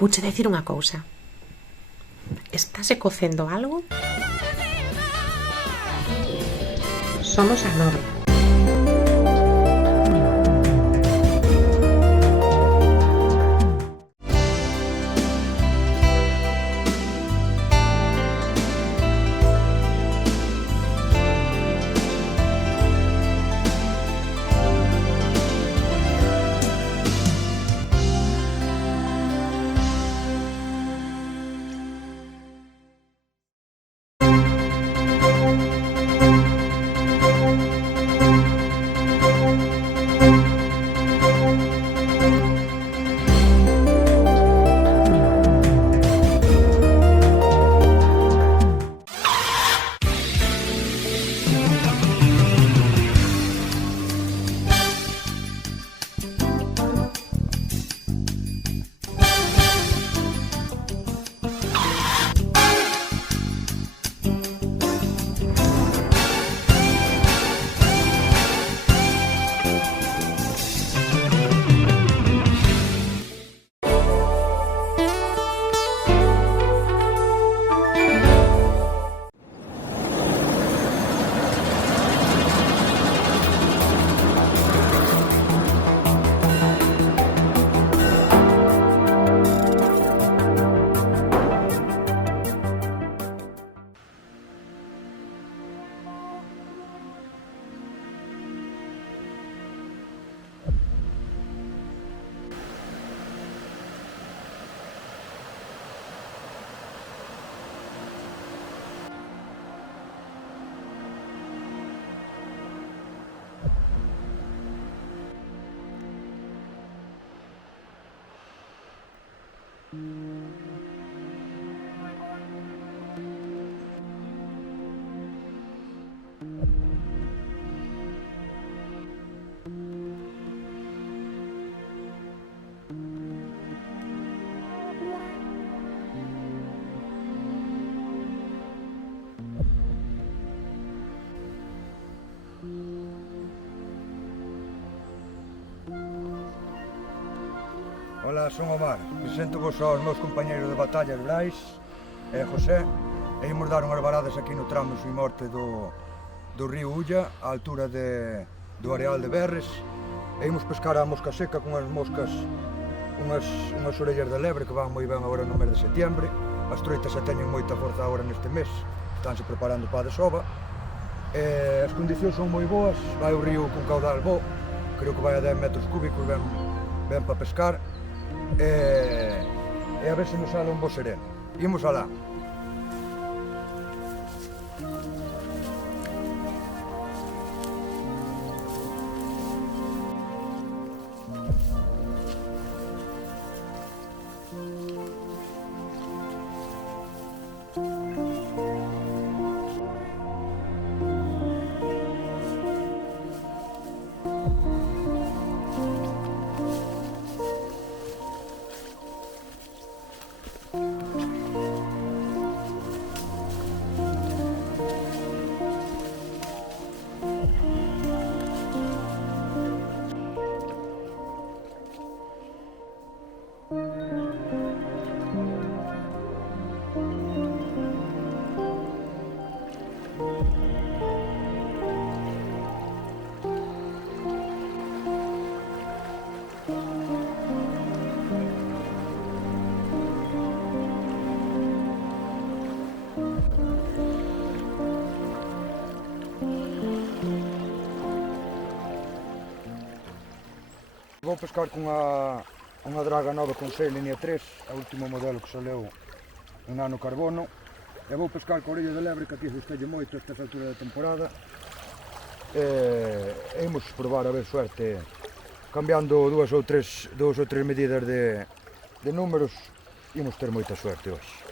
Vouche decir unha cousa. Estáse cocendo algo? Somos a 9. Ola, son Omar. Presento-vos aos meus compañeiros de batallas Brais e José e imos dar unhas varadas aquí no tramo Suimorte do río Ulla, á altura do areal de Berres, e imos pescar a mosca seca con as moscas, unhas orellas de lebre que van moi ben agora no mes de setiembre. As troitas xa teñen moita forza agora neste mes, estánse preparando para a desova. As condicións son moi boas, vai o río con caudal bo, creo que vai a 10 metros cúbicos, ben para pescar. E a ver se nos sale un bo sereno. Imos alá. Vou pescar con unha draga nova con 6 línea 3, o último modelo que saleu un nano carbono, e vou pescar con orella de lebre, que aquí gustelle moito a estas alturas da temporada, e imos probar a ver suerte, cambiando dúas ou tres medidas de números, imos ter moita suerte hoxe.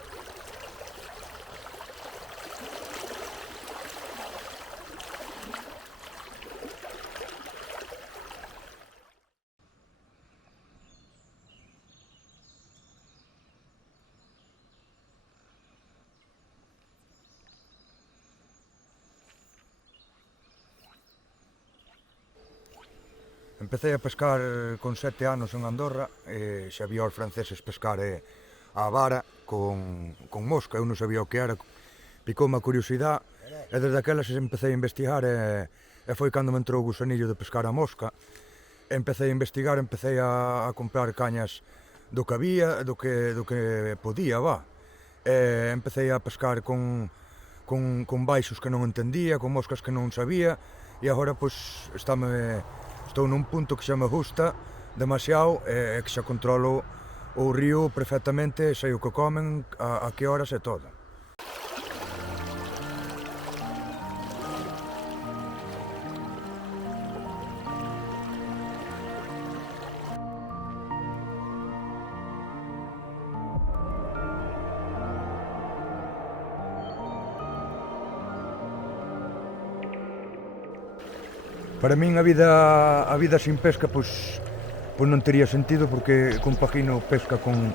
Empecé a pescar con 7 anos en Andorra, e xa vía os franceses pescar a vara con mosca, eu non sabía o que era, picoume a curiosidade, e desde aquelas empecé a investigar, e foi cando me entrou o gusanillo de pescar a mosca. Empecé a investigar, empecé a comprar cañas do que había, do que podía, vá. Empecé a pescar con baixos que non entendía, con moscas que non sabía, e agora pois estou nun punto que xa me gusta demasiado, e que xa controlo o río perfectamente, sei o que comen, a que horas e todo. Para min a vida sin pesca pois non tería sentido, porque compagino pesca con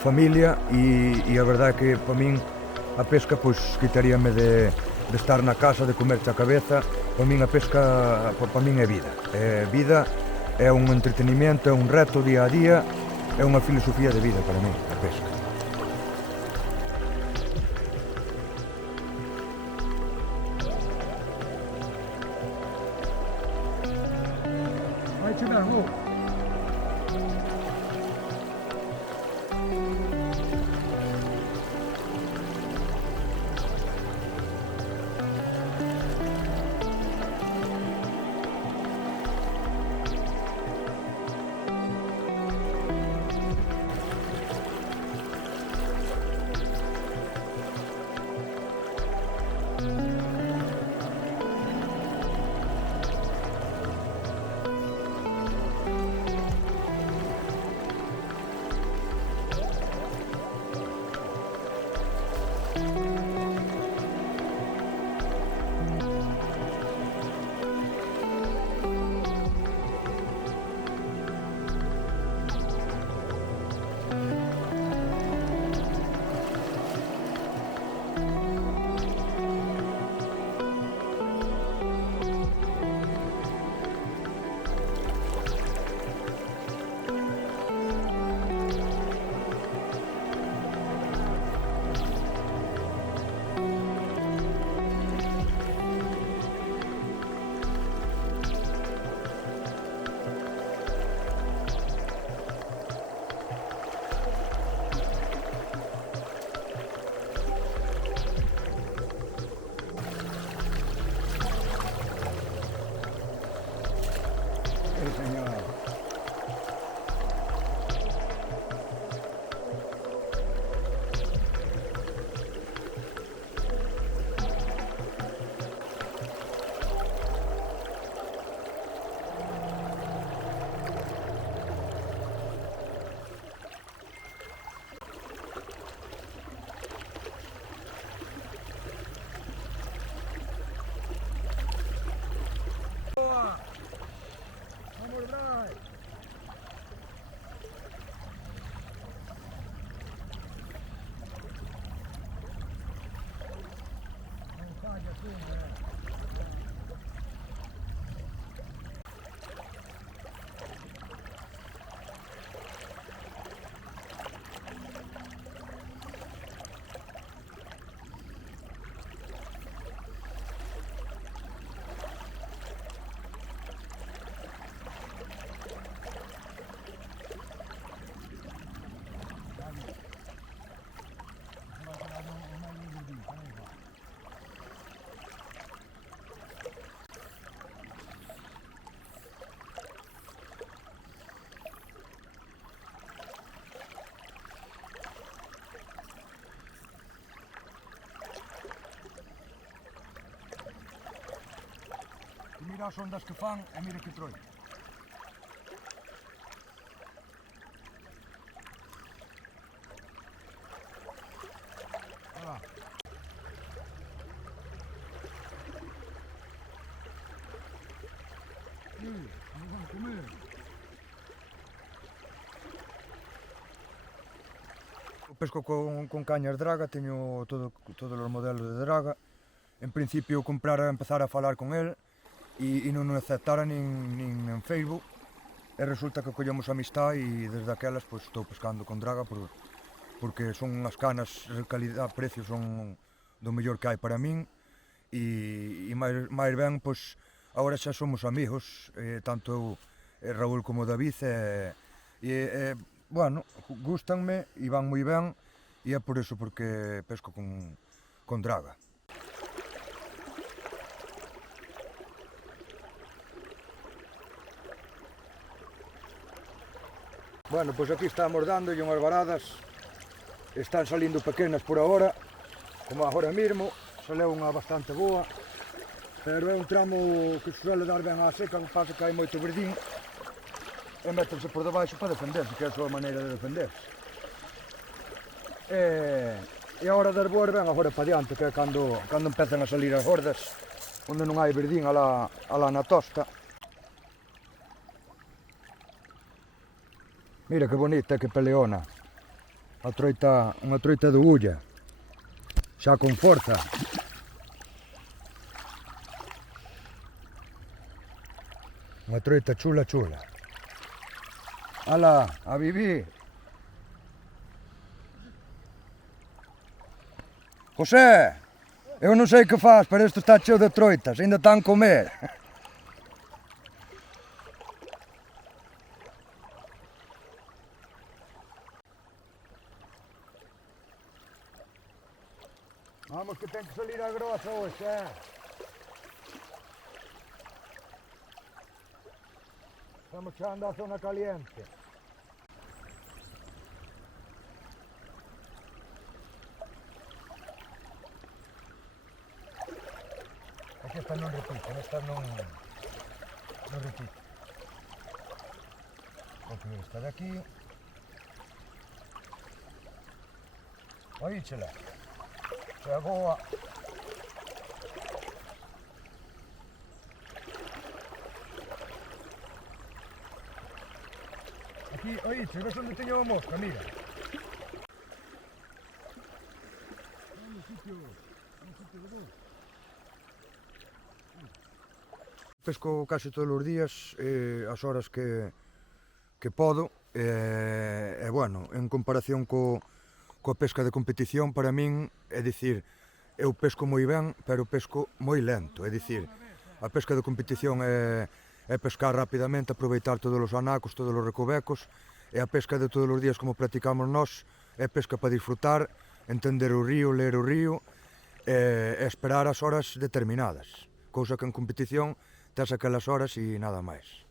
familia, e a verdade é que para min a pesca pois quitaríame de estar na casa, de comerche a cabeza. Para min a pesca, para min é vida. É vida, é un entretenimiento, é un reto día a día, é unha filosofía de vida para min a pesca. Vai chegar, amor. Señor. Vamos, Brai. Non faglia tu, Mira as ondas que fan e mira que troi. Olá. Nos vamos comer. Eu pesco con cañas draga, teño todos os modelos de draga. En principio empezar a falar con el, e non nos aceptara nin en Facebook, e resulta que collemos amistad e desde aquelas pois, estou pescando con draga porque son unhas canas de calidad-precio, son do mellor que hai para min, e máis ben, pois, agora xa somos amigos, tanto eu, Raúl como David, bueno, gustanme e van moi ben, e é por iso porque pesco con draga. Bueno, pois aquí estamos dándolle unhas varadas, están salindo pequenas por agora, como agora mesmo, saleu unha bastante boa, pero é un tramo que se suele dar ben á seca, que pasa que hai moito verdín, e métense por debaixo para defenderse, que é a súa maneira de defenderse. E a hora das boas ven agora para diante, que é cando empezan a salir as hordas, onde non hai verdín alá na tosta. Mira que bonita, que peleona. Unha troita de ulla, xa con forza. Unha troita chula. Alá, a vivir. José, eu non sei que faz, pero isto está cheo de troitas, ainda están a comer. Vamos que ten que salir a grosa hoxe, Estamos chegando á zona caliente. Aquí esta non repite, esta non repite. Vou comer esta de aquí. Oíchela. Se a boa. Aquí, oíche, ves onde teño a mosca, mira. No sitio de vos. Pesco case todos os días, as horas que podo, e bueno, en comparación coa pesca de competición, para min, é dicir, eu pesco moi ben, pero pesco moi lento, é dicir, a pesca de competición é pescar rapidamente, aproveitar todos os anacos, todos os recovecos, e a pesca de todos os días como practicamos nós, é pesca para disfrutar, entender o río, ler o río, e esperar as horas determinadas, cousa que en competición tes aquelas horas e nada máis.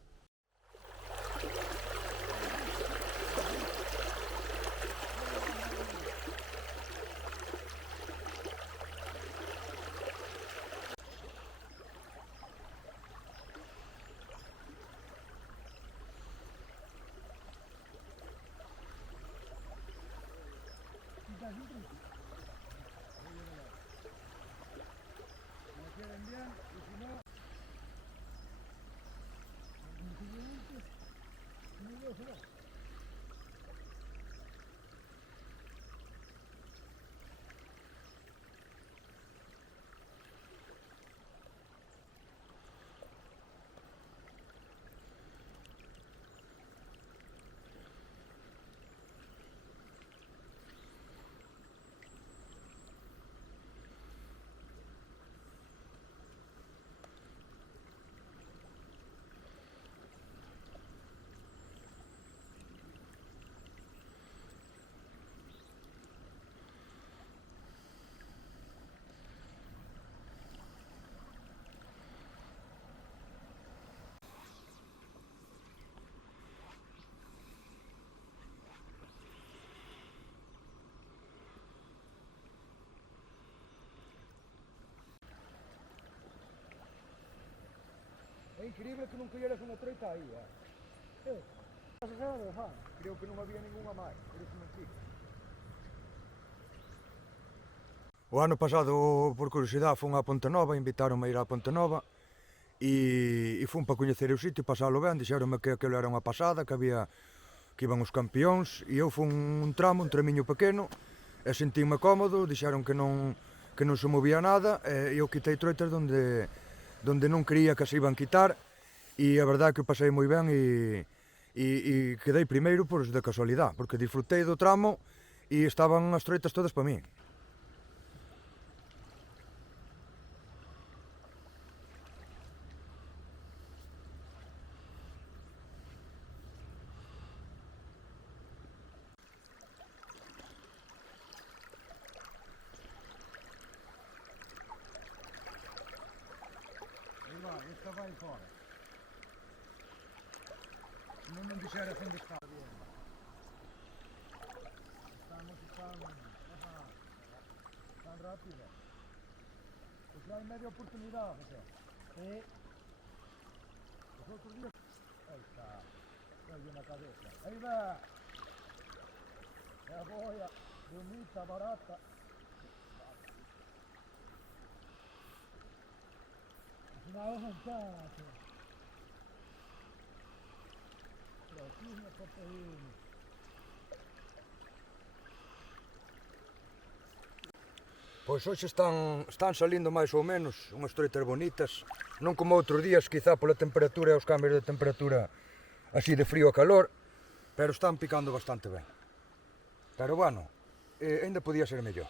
É increíble que non colleras unha troita aí, Creo que non había ninguna máis, por iso non fico. O ano pasado, por curiosidade, fun a Ponte Nova, invitaronme a ir a Ponte Nova e fun para coñecer o sitio, pasalo ben, dixeronme que aquilo era unha pasada, que iban os campións, e eu fun un tramiño pequeno, e sentíme cómodo, dixeron que non se movía nada, e eu quitei troitas donde donde non creía que se iban quitar, e a verdade é que o pasei moi ben e quedei primeiro pois, de casualidade, porque disfrutei do tramo e estaban as troitas todas para mí. Esta vai fora. Non me dixeras onde está. Estamos tan rápido. Pois hai media oportunidade, José. Os outros días... Aí está. Aí na cabeza. Aí va. É a boia. Bonita, barata. Afinal, não está. Proxima, copeína. Pois hoxe están salindo máis ou menos unhas troitas bonitas, non como outros días, quizá pola temperatura e os cambios de temperatura así de frío a calor, pero están picando bastante ben. Pero bueno, ainda podía ser mellor.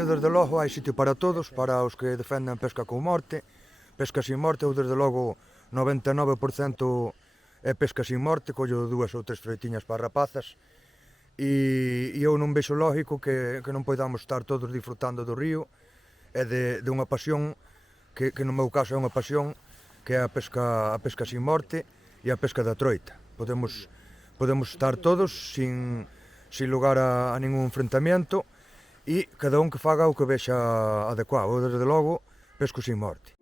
río, desde logo, hai sitio para todos, para os que defenden pesca con morte, pesca sin morte, ou desde logo 99% é pesca sin morte, collo 2 ou 3 freitiñas para rapazas, e eu non vexo lógico que non poidamos estar todos disfrutando do río e de unha pasión que no meu caso é unha pasión, que é a pesca sin morte e a pesca da troita. Podemos estar todos sin lugar a ningún enfrentamiento e cada un que faga o que vexa adecuado. Eu, desde logo, pesco sin morte.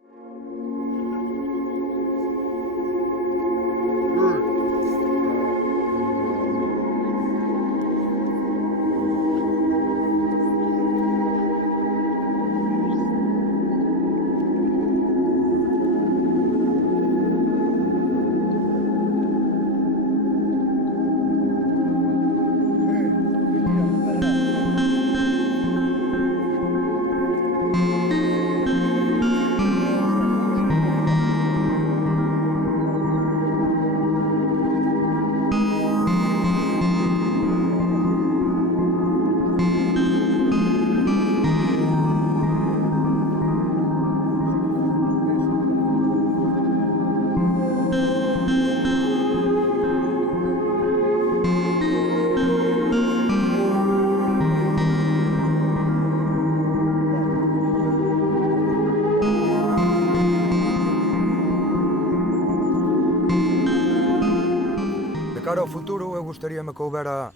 De cara ao futuro, eu gustaríame que houbera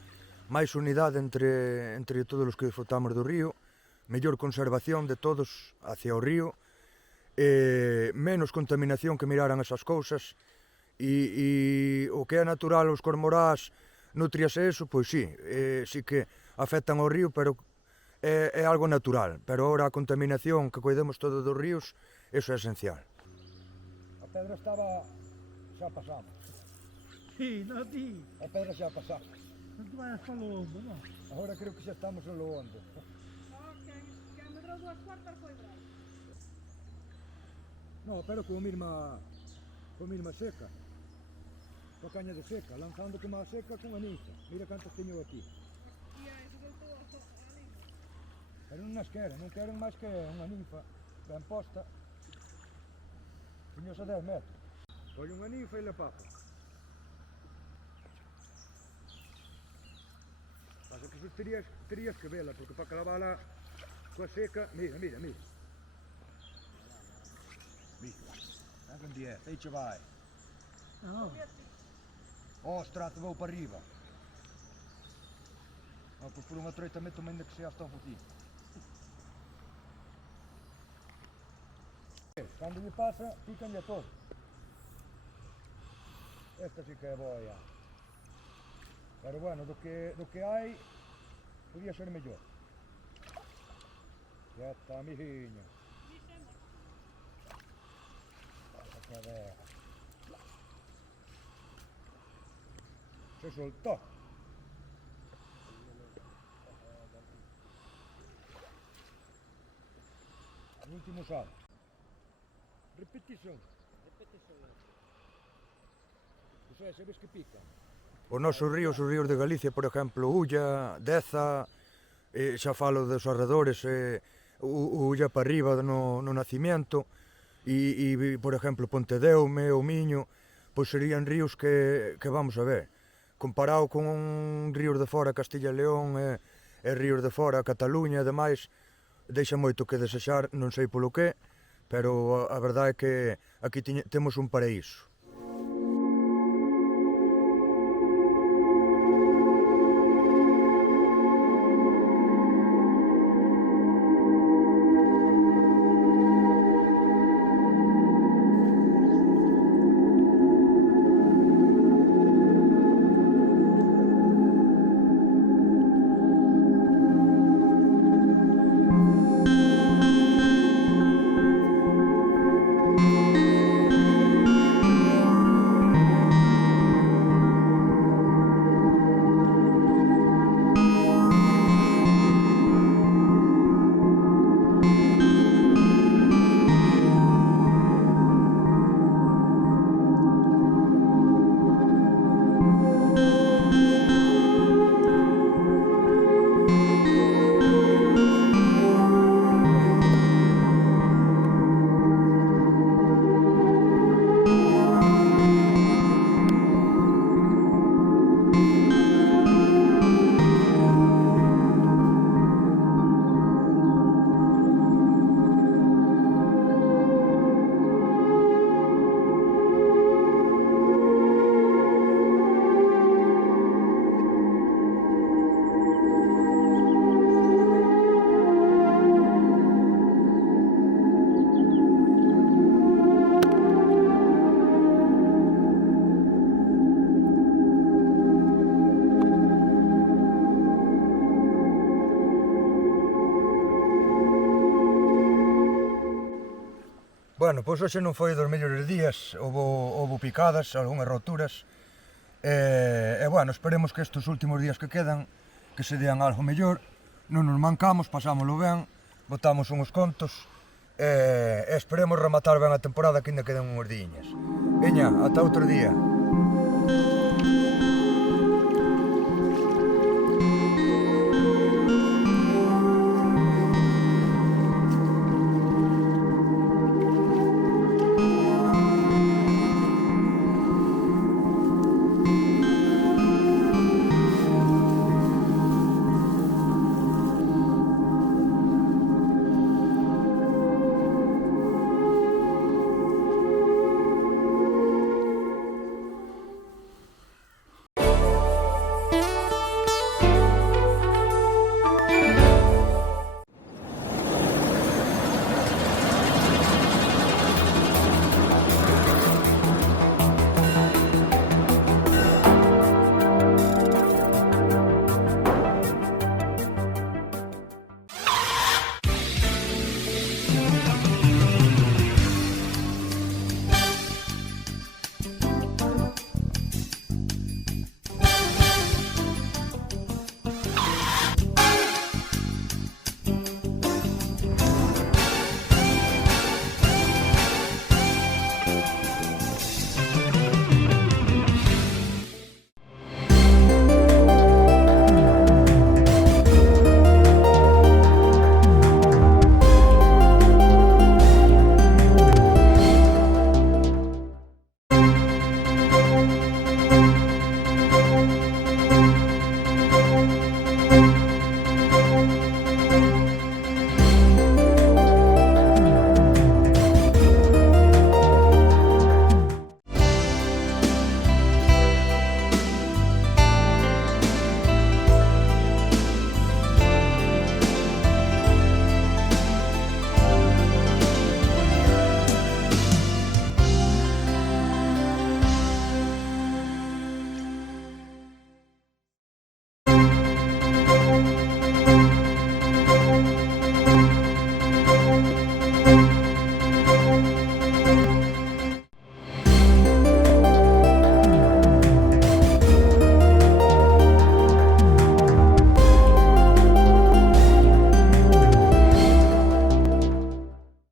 máis unidade entre todos os que disfrutamos do río, mellor conservación de todos hacia o río, menos contaminación, que miraran esas cousas, e o que é natural, os cormorás, nutrias e eso, pois sí, sí que afectan ao río, pero é algo natural, pero ahora a contaminación, que cuidemos todo dos ríos, eso é esencial. A pedra estaba, xa pasamos. Sí, no ti. A pedra xa pasamos. Non te vayas para lo hondo, non? Agora creo que xa estamos en lo hondo. Que medrou 2 cuartas foi bravo. No, pero con mirma seca. Coa caña de seca, lanzando que má seca con a ninfa. Mira cantas teño aquí. E aí, se deu todo ali. Pero non as queren, non queren máis que unha ninfa ben posta. Teños a 10 metros. Colle unha ninfa e le papa. Pasa que se terías que vela, porque para clavala coa seca, mira. Mira, anda un 10, aí che vai. Non. Ostras, te vou para arriba. No, pois por unha troita meto ainda que sea hasta o fotín. Cando lle pasa, pícanlle a todo. Esta sí que é boia. Pero bueno, do que hai, podía ser mellor. Ya está, mijiña. Pasa que ver. Se soltó. El último salto. Repetición. O sea, sabes que pica? Os nosos ríos, os ríos de Galicia, por exemplo, Ulla, Deza, xa falo dos arredores, Ulla para arriba no nacimiento, e por exemplo, Pontedeume, o Miño, pois serían ríos que vamos a ver, comparado con ríos de fora, Castilla e León, e ríos de fora, Cataluña e demais, deixa moito que desexar, non sei polo que, pero a verdade é que aquí temos un paraíso. Bueno, pois hoxe non foi dos mellores días, houve picadas, algunhas roturas, e bueno, esperemos que estes últimos días que quedan, que se dean algo mellor, non nos mancamos, pasámoslo ben, botamos uns contos, e esperemos rematar ben a temporada que ainda quedan unhos diñas. Veña, ata outro día.